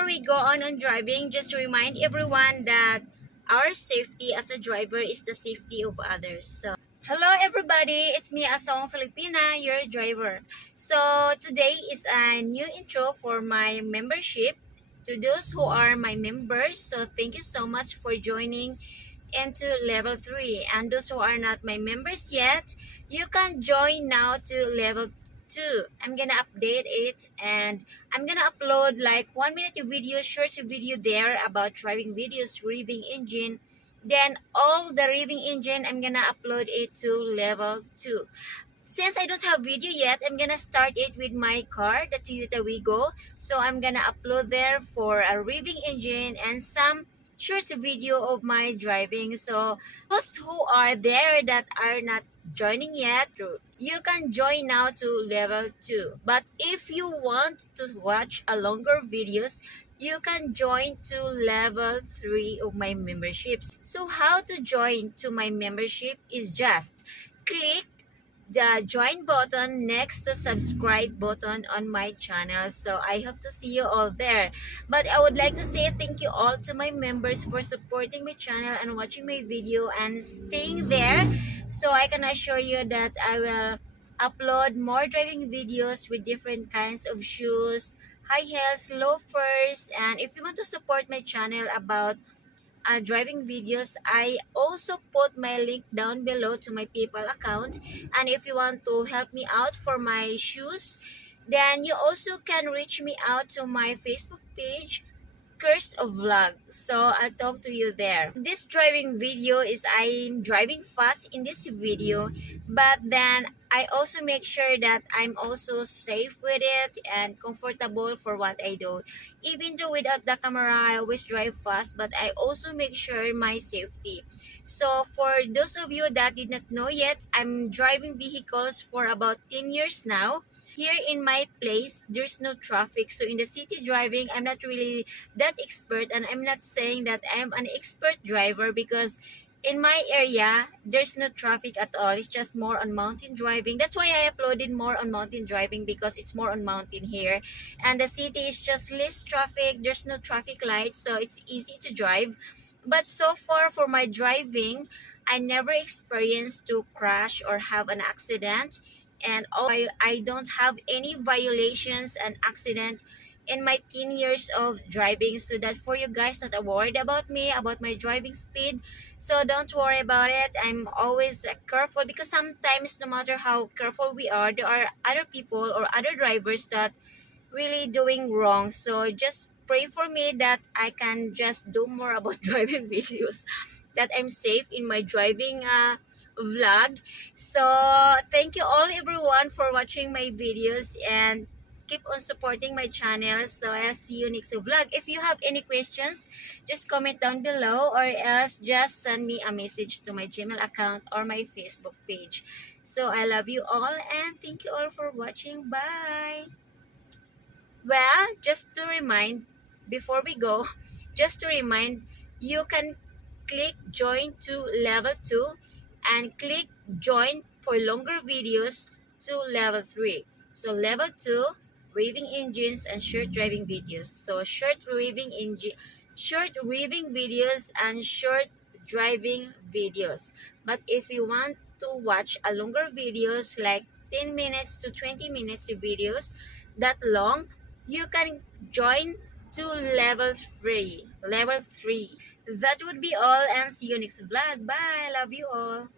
before we go on driving, just to remind everyone that our safety as a driver is the safety of others. So, hello everybody, it's me Asawang Filipina, your driver. So, today is a new intro for my membership to those who are my members. So, thank you so much for joining into level 3, and those who are not my members yet, you can join now to level 2. I'm gonna update it, and I'm gonna upload like 1 minute video, short video there about driving videos, revving engine. Then all the revving engine, I'm gonna upload it to level 2. Since I don't have video yet, I'm gonna start it with my car, the Toyota Wigo. So I'm gonna upload there for a revving engine and some short video of my driving. So those who are there that are not joining yet, you can join now to level 2. But if you want to watch a longer videos, you can join to level 3 of my memberships. So how to join to my membership is just click the join button next to subscribe button on my channel. So I hope to see you all there. But I would like to say thank you all to my members for supporting my channel and watching my video and staying there. So I can assure you that I will upload more driving videos with different kinds of shoes, high heels, loafers, and if you want to support my channel about driving videos, I also put my link down below to my PayPal account. And if you want to help me out for my shoes, then you also can reach me out to my Facebook page, Cursed of Vlog. So I'll talk to you there. This driving video is I'm driving fast in this video, but then I also make sure that I'm also safe with it and comfortable for what I do. Even though without the camera, I always drive fast, but I also make sure my safety. So for those of you that did not know yet, I'm driving vehicles for about 10 years now. Here in my place, there's no traffic. So in the city driving, I'm not really that expert, and I'm not saying that I'm an expert driver because in my area, there's no traffic at all. It's just more on mountain driving. That's why I uploaded more on mountain driving, because it's more on mountain here. And the city is just less traffic. There's no traffic lights, so it's easy to drive. But so far for my driving, I never experienced to crash or have an accident. And I don't have any violations and accident in my 10 years of driving. So that for you guys that are worried about me, about my driving speed, so don't worry about it. I'm always careful, because sometimes no matter how careful we are, there are other people or other drivers that really doing wrong. So just pray for me that I can just do more about driving videos, that I'm safe in my driving vlog. So thank you all everyone for watching my videos, and keep on supporting my channel. So I'll see you next vlog. If you have any questions, just comment down below, or else just send me a message to my Gmail account or my Facebook page. So I love you all, and thank you all for watching. Bye. Well, just to remind, before we go, just to remind, you can click join to level 2 and click join for longer videos to level 3. So level 2, revving engines and short driving videos. So short revving videos and short driving videos. But if you want to watch a longer videos like 10 minutes to 20 minutes videos that long, you can join to level 3. That would be all, and see you next vlog. Bye. Love you all.